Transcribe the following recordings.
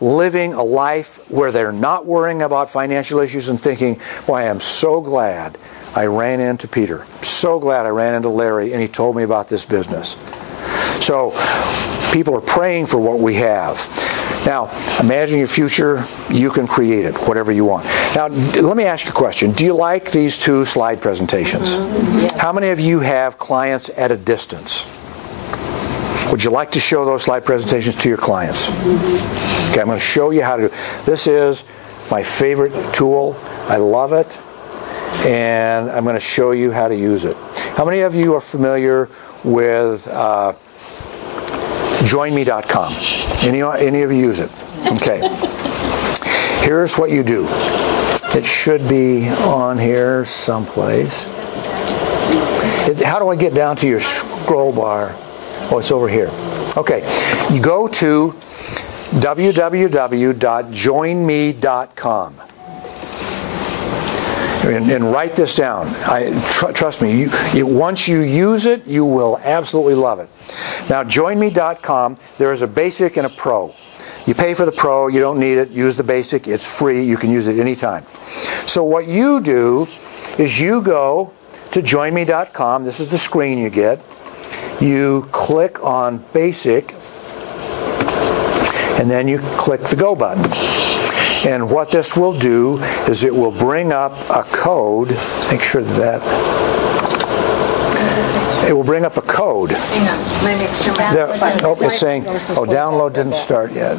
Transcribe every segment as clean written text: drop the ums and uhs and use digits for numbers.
living a life where they're not worrying about financial issues and thinking, well, I am so glad I ran into Peter. So glad I ran into Larry and he told me about this business. So people are praying for what we have. Now, imagine your future. You can create it, whatever you want. Now, let me ask you a question. Do you like these two slide presentations? Yes. How many of you have clients at a distance? Would you like to show those slide presentations to your clients? Okay, I'm going to show you how to do it. This is my favorite tool. I love it. And I'm going to show you how to use it. How many of you are familiar with joinme.com? Any of you use it? Okay. Here's what you do. It should be on here someplace. How do I get down to your scroll bar? Oh, it's over here. Okay. You go to www.joinme.com. And write this down. Trust me, once you use it, you will absolutely love it. Now, joinme.com, there is a basic and a pro. You pay for the pro, you don't need it, use the basic, it's free, you can use it anytime. So what you do is you go to joinme.com, this is the screen you get, you click on basic, and then you click the go button. And what this will do is it will bring up a code. Make sure that it will bring up a code. Hang on, my mixture. It's saying, download didn't start yet.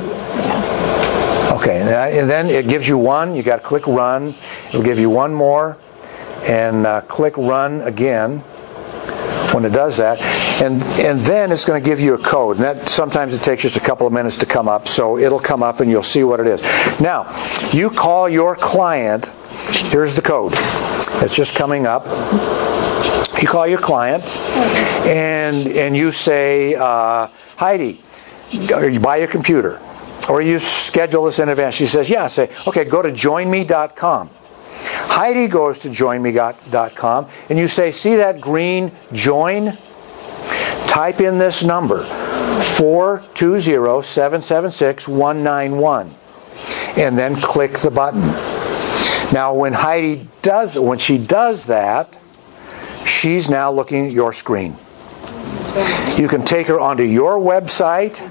Okay, and then it gives you one. You got to click run. It'll give you one more, and click run again. When it does that, and then it's going to give you a code, and that sometimes it takes just a couple of minutes to come up, so it'll come up and you'll see what it is. Now, you call your client. Here's the code. It's just coming up. You call your client, and you say, Heidi, or you buy your computer, or you schedule this in advance. She says, yeah. Say, okay, go to joinme.com. Heidi goes to joinme.com, and you say, see that green join? Type in this number, 420-776-191, and then click the button. Now, when she does that, she's now looking at your screen. You can take her onto your website.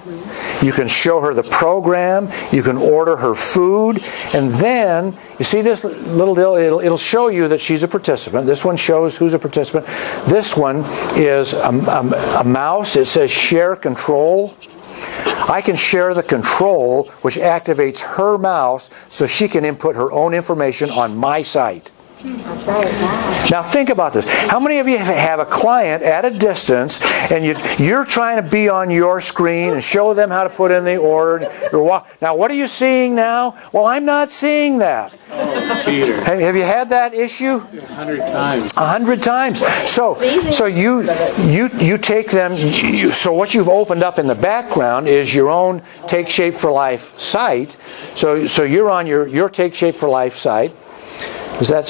You can show her the program. You can order her food. And then, you see this little deal? It'll show you that she's a participant. This one shows who's a participant. This one is a mouse. It says share control. I can share the control, which activates her mouse so she can input her own information on my site. Now think about this. How many of you have a client at a distance and you're trying to be on your screen and show them how to put in the order? Now what are you seeing now? Well, I'm not seeing that. Oh, Peter. Have you had that issue? 100 times. 100 times. So you take them. So what you've opened up in the background is your own Take Shape for Life site. So you're on your Take Shape for Life site. Is that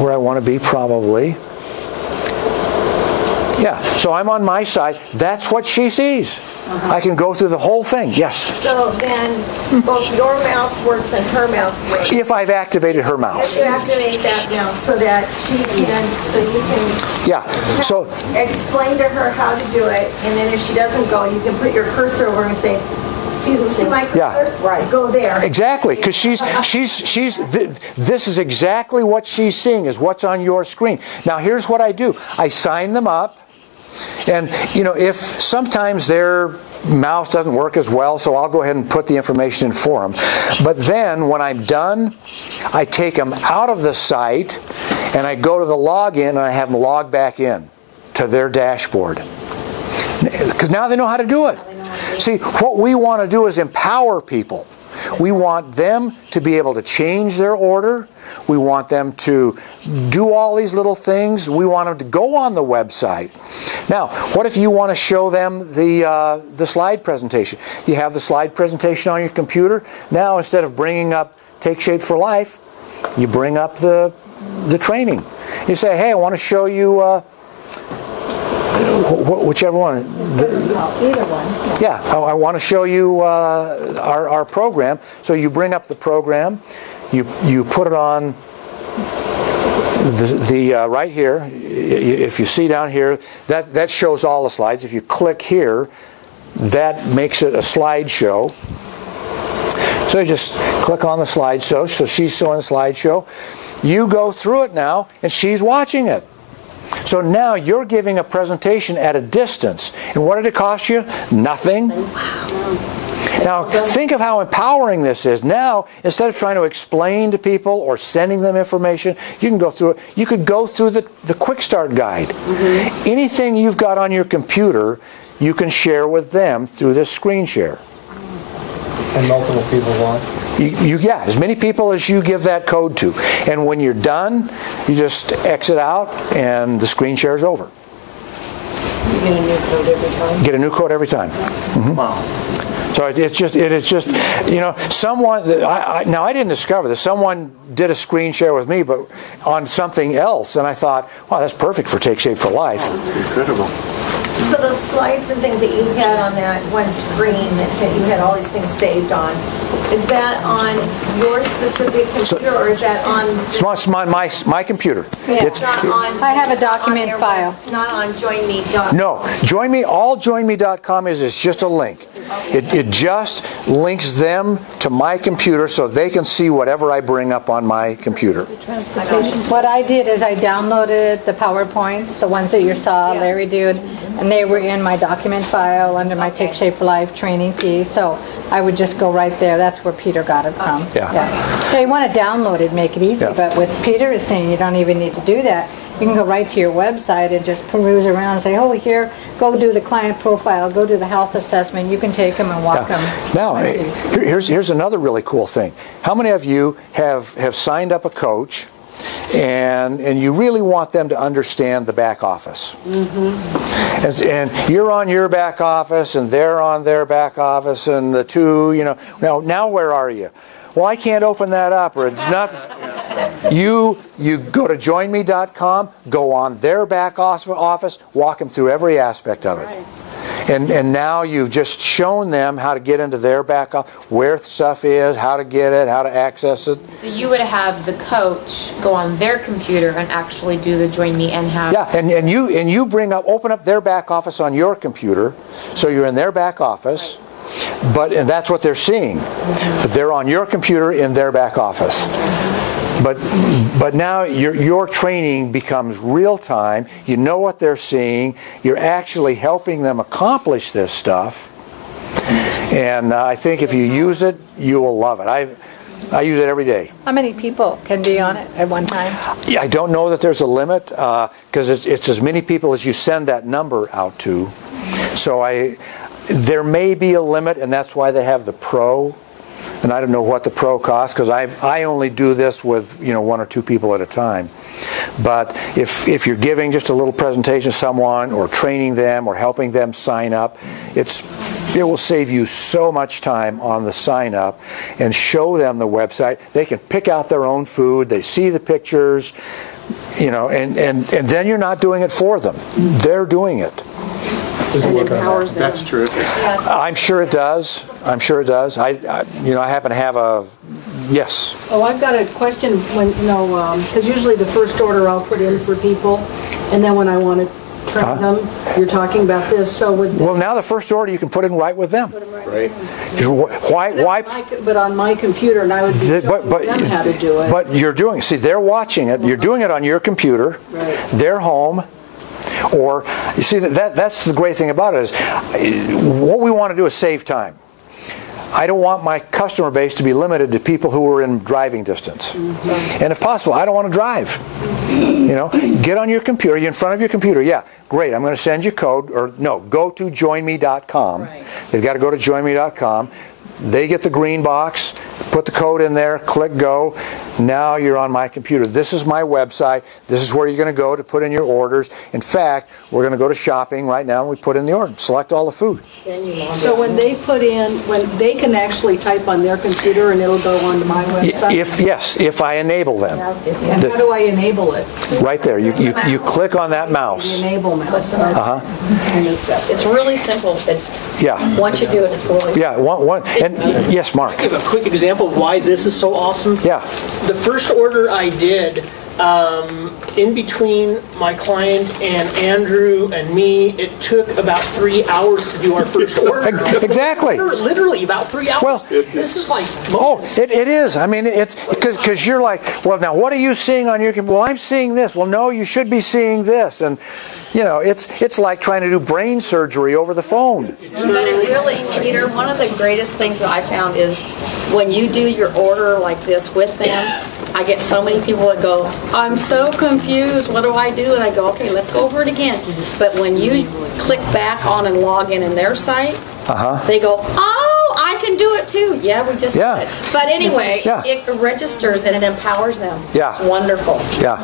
where I want to be? Probably. Yeah. So I'm on my side. That's what she sees. I can go through the whole thing. Yes. So then both your mouse works and her mouse works. If I've activated her mouse. If you activate that mouse so that you can explain to her how to do it, and then if she doesn't go, you can put your cursor over and say, See my cursor? Yeah. Right. Go there. Exactly, because this is exactly what she's seeing is what's on your screen. Now here's what I do. I sign them up, and if sometimes their mouse doesn't work as well, so I'll go ahead and put the information in for them. But then when I'm done, I take them out of the site and I go to the login and I have them log back in to their dashboard. Because now they know how to do it. See, what we want to do is empower people. We want them to be able to change their order. We want them to do all these little things. We want them to go on the website. Now, what if you want to show them the slide presentation? You have the slide presentation on your computer. Now, instead of bringing up Take Shape for Life, you bring up the training. You say, hey, I want to show you Whichever one. Either one. Yeah, I want to show you our program. So you bring up the program, you put it on the right here. If you see down here, that shows all the slides. If you click here, that makes it a slideshow. So you just click on the slideshow. So she's showing the slideshow. You go through it now, and she's watching it. So now you're giving a presentation at a distance. And what did it cost you? Nothing. Now, think of how empowering this is. Now, instead of trying to explain to people or sending them information, you can go through it. You could go through the Quick Start Guide. Anything you've got on your computer, you can share with them through this screen share. And multiple people want? Yeah, as many people as you give that code to. And when you're done, you just exit out and the screen share is over. You get a new code every time? Get a new code every time. Wow. So it is just, you know, someone, now I didn't discover this. Someone did a screen share with me, but on something else, and I thought, wow, that's perfect for Take Shape for Life. It's incredible. So those slides and things that you had on that one screen that you had all these things saved on, is that on your specific computer or is that on? It's on my computer. Yeah. It's Not on, I have a it's not on document their file. Not on JoinMe.com. no, all joinme.com is just a link. It just links them to my computer so they can see whatever I bring up on my computer. What I did is I downloaded the PowerPoints, the ones that you saw Larry did, and they were in my document file under my Take Shape for Life training piece. So I would just go right there. That's where Peter got it from. Yeah. So you want to download it, make it easy. Yeah. But what Peter is saying, you don't even need to do that. You can go right to your website and just peruse around and say, oh, here, go do the client profile, go do the health assessment. You can take them and walk them. Now, here's another really cool thing. How many of you have signed up a coach and you really want them to understand the back office? And you're on your back office and they're on their back office and the two, you know, now where are you? Well, I can't open that up, or it's not. You go to joinme.com, go on their back office, walk them through every aspect of it. And now you've just shown them how to get into their back office, where stuff is, how to get it, how to access it. So you would have the coach go on their computer and actually do the Join Me and have... Yeah, and you open up their back office on your computer, so you're in their back office. And that's what they're seeing. But they're on your computer in their back office. But now your training becomes real time. You know what they're seeing. You're actually helping them accomplish this stuff. And I think if you use it, you will love it. I use it every day. How many people can be on it at one time? Yeah, I don't know that there's a limit because it's as many people as you send that number out to. So there may be a limit, and that's why they have the Pro. And I don't know what the Pro costs because I only do this with one or two people at a time. But if you're giving just a little presentation to someone or training them or helping them sign up, it will save you so much time on the sign up and show them the website. They can pick out their own food. They see the pictures, and then you're not doing it for them. They're doing it. Empowers them. That's terrific. Yes. I'm sure it does. I'm sure it does. I happen to have a yes. Oh, I've got a question. Because usually the first order I'll put in for people, and then when I want to train them, you're talking about this. So well, now the first order you can put in right with them. Right. Why? But on my computer, and I would be showing them how to do it. But you're doing. See, they're watching it. You're doing it on your computer. Right. They're home. Or you see that's the great thing about it is what we want to do is save time. I don't want my customer base to be limited to people who are in driving distance. And if possible, I don't want to drive. Get on your computer. You're in front of your computer. Yeah, great. I'm going to send you code. Or no, go to joinme.com. Right. They've got to go to joinme.com. They get the green box, put the code in there, click go. Now you're on my computer. This is my website. This is where you're going to go to put in your orders. In fact, we're going to go to shopping right now and we put in the order. Select all the food. So when they put in, when they can actually type on their computer and it'll go onto my website? If I enable them. And how do I enable it? Right there. You click on that The mouse. enable mouse. And is that- It's really simple. Yeah. Once you do it, it's really Yeah. One. And yes, Mark. Give a quick example of why this is so awesome. Yeah. The first order I did, in between my client and Andrew and me, it took about 3 hours to do our first order. Exactly. Literally about 3 hours. Well, this is like Oh, it is. I mean, it's because you're like, well, now what are you seeing on your computer? Well, I'm seeing this. Well, no, you should be seeing this. And, you know, it's like trying to do brain surgery over the phone. But it really, Peter, one of the greatest things that I found is when you do your order like this with them, I get so many people that go, I'm so confused, what do I do? And I go, okay, let's go over it again. But when you click back on and log in their site, they go, oh, I can do it too. Yeah, we just Yeah. did it. But anyway, Yeah. it registers and it empowers them. Yeah. Wonderful. Yeah.